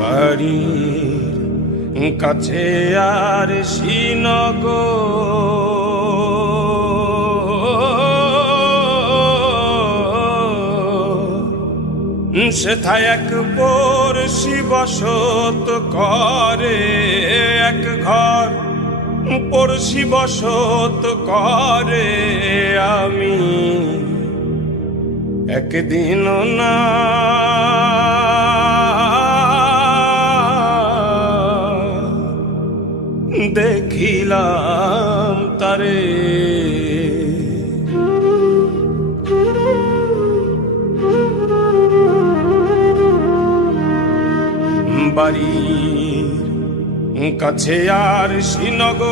বাড়ির কাছে আর শ্রীনগর, সেথায় এক পড়শি বসত করে, এক ঘর পড়শি বসত করে। আমি একদিনও না দেখিলাম তারে। বাড়ির কাছে আর শ্রীনগর,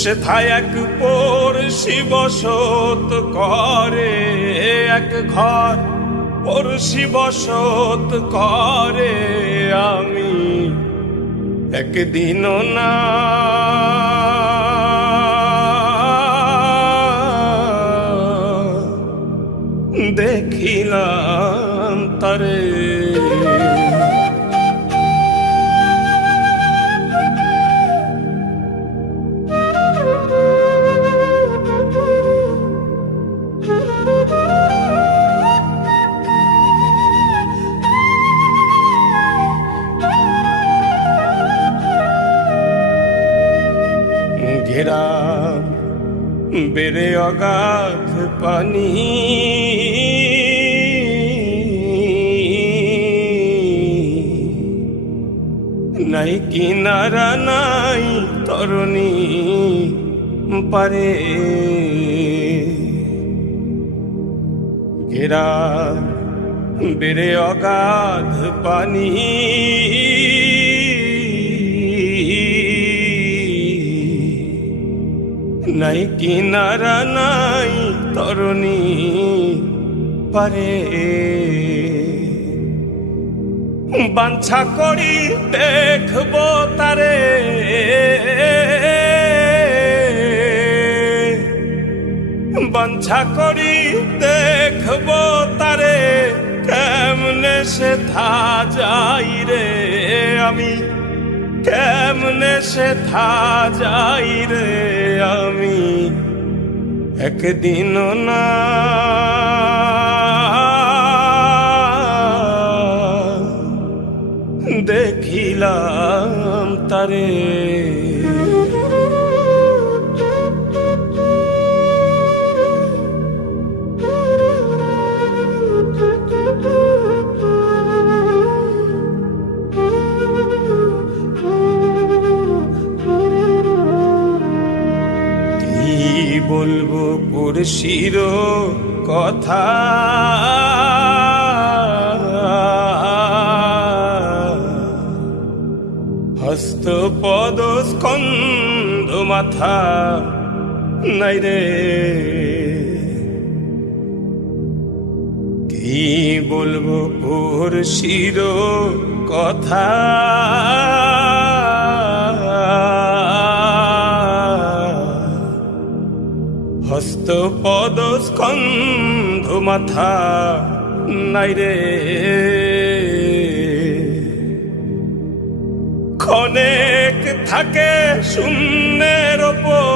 সেথায় এক পড়শি বসত করে, এক ঘর পড়শি বসত করে। আমি একদিনও না দেখিলাম তারে। ঘেরা বেড়ে অগাধ পানি, নাই কিনারা নাই তরণী পারে। ঘেরা বেড়ে অগাধ পানি, নাই কিনারা নাই তরণী পারে। বাঞ্ছা করি দেখব তারে, বাঞ্ছা করি দেখব তারে, কেমনে সেথা যাই রে। আমি কেমনে সেথা যাই রে। আমি একদিনও না দেখিলাম তারে। কি বলবো পড়শির কথা, হস্ত পদ স্কন্ধ মাথা নাই রে। কি বলবো পড়শির কথা, হস্ত পদ স্কন্ধ মাথা নাই রে। ক্ষণেক থাকে শূন্যের ওপর,